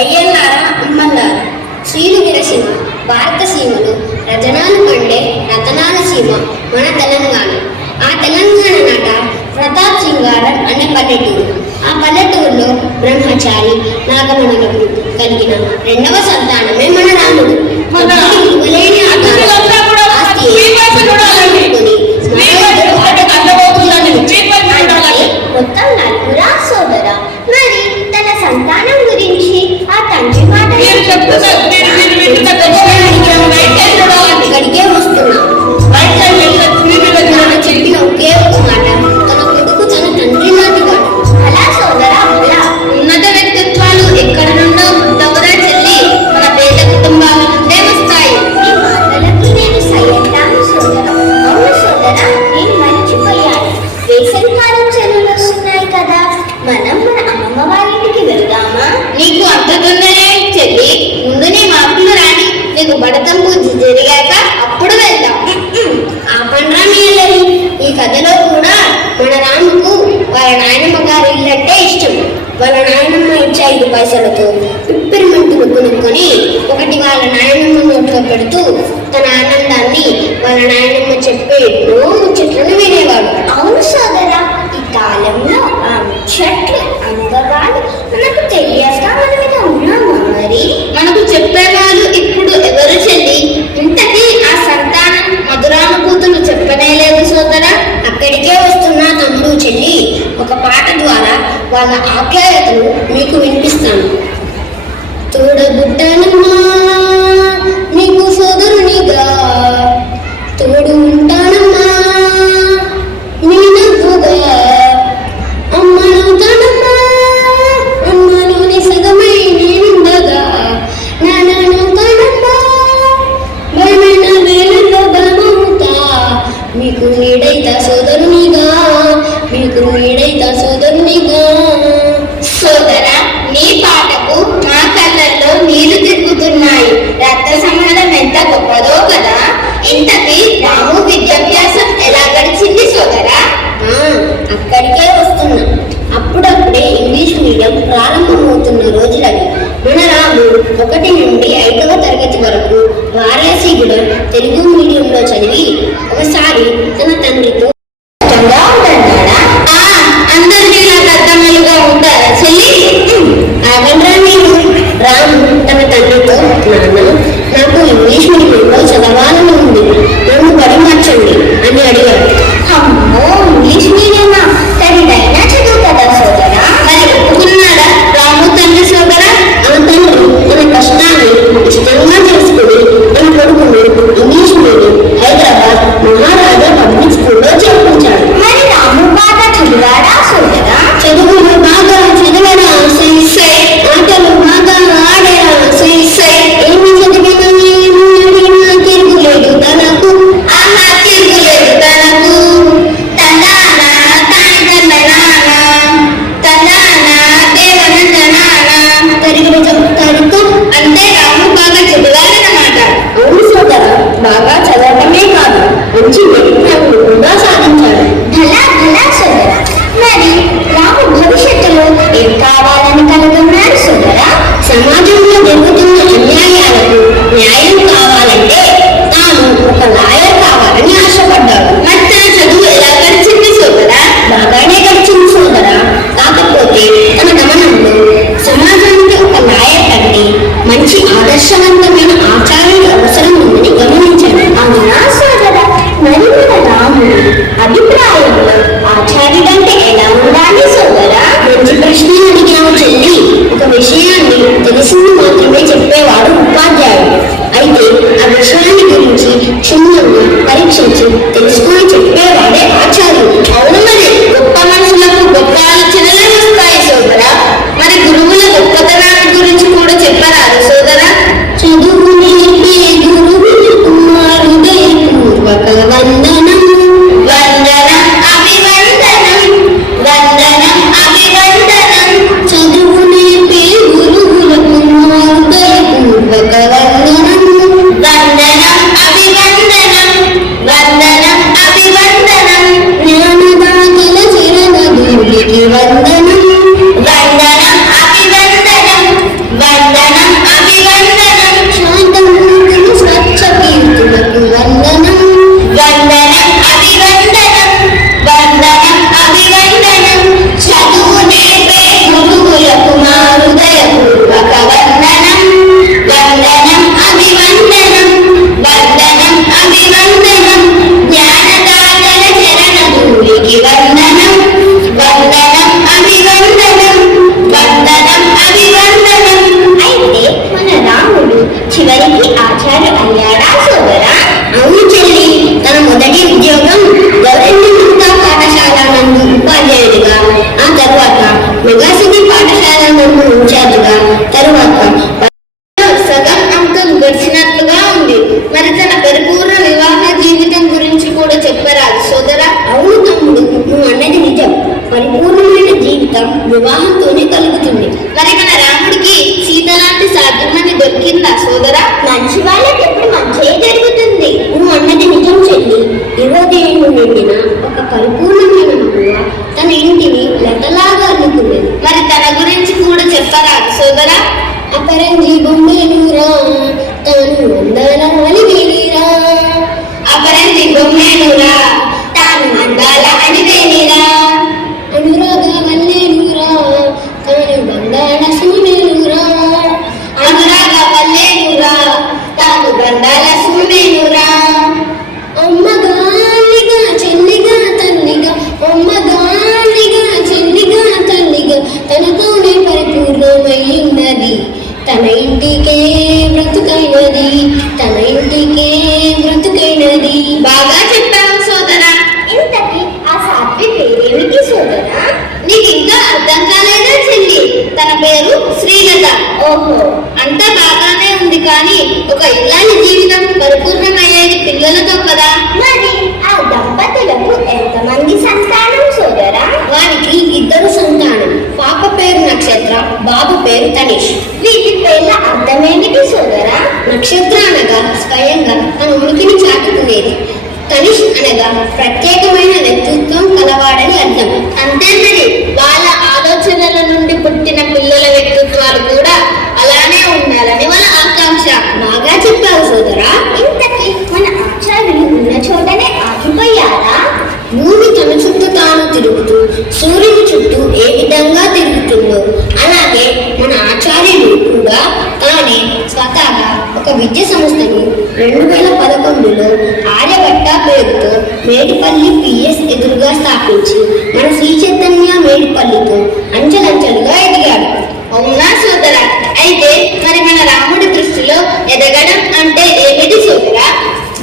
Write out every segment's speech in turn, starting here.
అయ్యన్నార అమ్మన్నారా? శ్రీలుగిర సీమ భారత సీమలు రజనాలు పండే రతనాల సీమ మన తెలంగాణ. ఆ తెలంగాణ నాట ప్రతాప్ సింగారన్ అనే పల్లెటూరు. ఆ పల్లెటూరులో బ్రహ్మచారి నాగమణులకు కలిగిన రెండవ సంతానమే మన రాముడు. మన ఆస్తి. ఆశలతో పిప్పిరిమంటును కొనుక్కొని ఒకటి వాళ్ళ నాయనమ్మ నోట్లో పెడుతూ తన ఆనందాన్ని వాళ్ళ నాయనమ్మ చెప్పే ఎన్నో చెట్లను వినేవాడు అవును సోదరా ఈ కాలంలో ఒకటి నుండి ఐదవ తరగతి వరకు వారాసిగూడెం తెలుగు మీడియంలో చదివి ఒకసారి తన తండ్రితో 我记得 గురించి క్షుణ్ణంగా పరీక్షించి సోదరా మంచి వాళ్ళకి ఎప్పుడు మంచి జరుగుతుంది. నువ్వు అన్నది నిజం చెల్లి యువదేవుడు నిండిన ఒక పరిపూర్ణమైన మగువ తన ఇంటిని లతలాగా అల్లుకున్నది మరి తన గురించి కూడా చెప్పరా సోదరా? అపరంజి బొమ్మేనురా తాను వందల అలివేలిరా నీకు ఇంకా అర్థం కాలేదా చెల్లి తన పేరు శ్రీలత. ఓహో అంతా బాగానే ఉంది కానీ ఒక ఇల్లాలి జీవితం పరిపూర్ణమయ్యేది పిల్లలతో కదా? మరి ఆ దంపతులకు ఎంతమంది సంతానం సోదరా? వారికి ఇద్దరు సంతానం. పాప పేరు నక్షత్ర బాబు పేరు తనీష్. వీటి పేర్ల అర్థమేమిటి సోదరా? నక్షత్ర అనగా స్వయంగా తన ఉనికిని చాటుకునేది. తనిష్ అనగా ప్రత్యేకమైన వ్యక్తిత్వం కలవాడని అర్థం అంతే మరి వాళ్ళ ఆలోచనల నుండి పుట్టిన పిల్లల వ్యక్తిత్వాలు కూడా అలానే ఉండాలని మన ఆకాంక్ష బాగా చెప్పావు సోదరా ఇంతకీ మన ఆచార్యులు ఉన్న చోటనే ఆగిపోయారా భూమి తన చుట్టూ తాను తిరుగుతూ సూర్యుని చుట్టూ ఏ విధంగా తిరుగుతుందో అలాగే మన ఆచార్యులు కూడా తానే స్వతహాగా ఒక విద్యా సంస్థను రెండు వేల పదకొండులో ఆర్యభట్ట పేరుతో మేడిపల్లి పిఎస్ ఎదురుగా స్థాపించి మన శ్రీ చైతన్య మేడిపల్లితో అంచెలంచెలుగా ఎదిగాడు. అవునా సోదరా? అయితే మరి మన రాముడి దృష్టిలో ఎదగడం అంటే ఏమిటి సోదరా?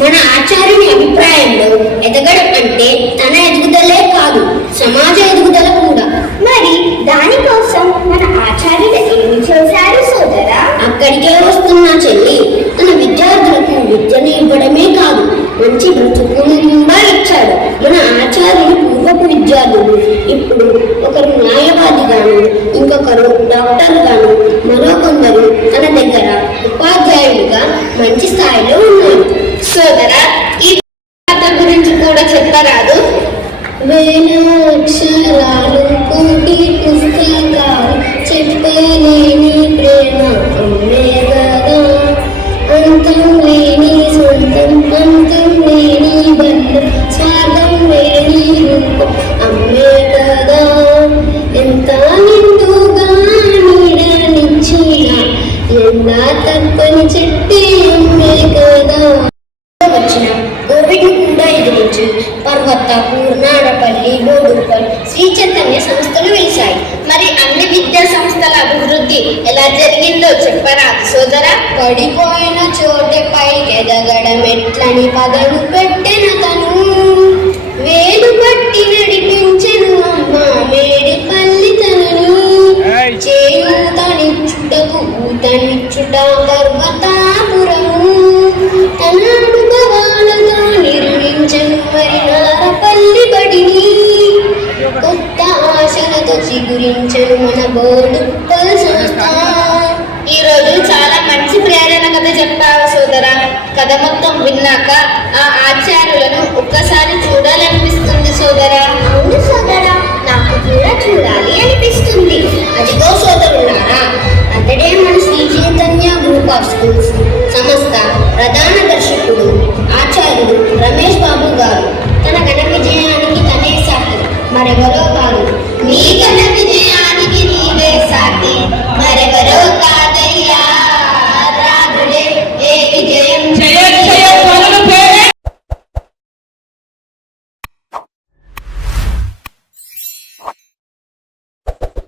మన ఆచార్యుని అభిప్రాయంలో ఎదగడం అంటే తన ఎదుగుదలే కాదు సమాజ ఎదుగుదల కూడా. మరి దానికోసం మన ఆచార్యులు ఏమి చేశారు సోదరా? అక్కడికే వస్తున్నా చెల్లి. తన విద్యార్థులకు విద్యను ఇవ్వడమే కాదు మంచి బ్రతుకును కూడా ఇచ్చాడు మన ఆచార్యులు పూర్వపు విద్యార్థులు ఇప్పుడు ఒకరు న్యాయవాదిగాను ఇంకొకరు డాక్టర్గాను మరో కొందరు తన దగ్గర ఉపాధ్యాయులుగా మంచి స్థాయిలో ఉన్నారు సోదరా ఈ కథ గురించి కూడా చెప్పరాదు వేల అక్షరాలు కోటి పుస్తకాలు చెప్పలేని ప్రేమ అమ్మే కదా అంతం లేని సొంతం అంతం లేని బంధం స్వార్థం లేని రూపం అమ్మే కదా ఎంత నిండుగా నీడనిచ్చిన ఎండా తప్పని చెట్టే అమ్మే కదా. పర్వతాపూర్ నాడపల్లి బోడుపల్లి శ్రీ చైతన్య సంస్థలు వెలిశాయి. మరి అన్ని విద్యా సంస్థల అభివృద్ధి ఎలా జరిగిందో చెప్పరా సోదరా? పడిపోయిన చోటే పైకి ఎదగడం ఎట్లని పదవి పెట్టిన కథ మొత్తం విన్నాక ఆ ఆచార్యులను ఒక్కసారి చూడాలనిపిస్తుంది సోదరా. అవును సోదరా నాకు కూడా చూడాలి అనిపిస్తుంది. అదిగో సోదరులారా అతడే మన Sri Chaitanya group of schools సంస్థ ప్రధాన దర్శకుడు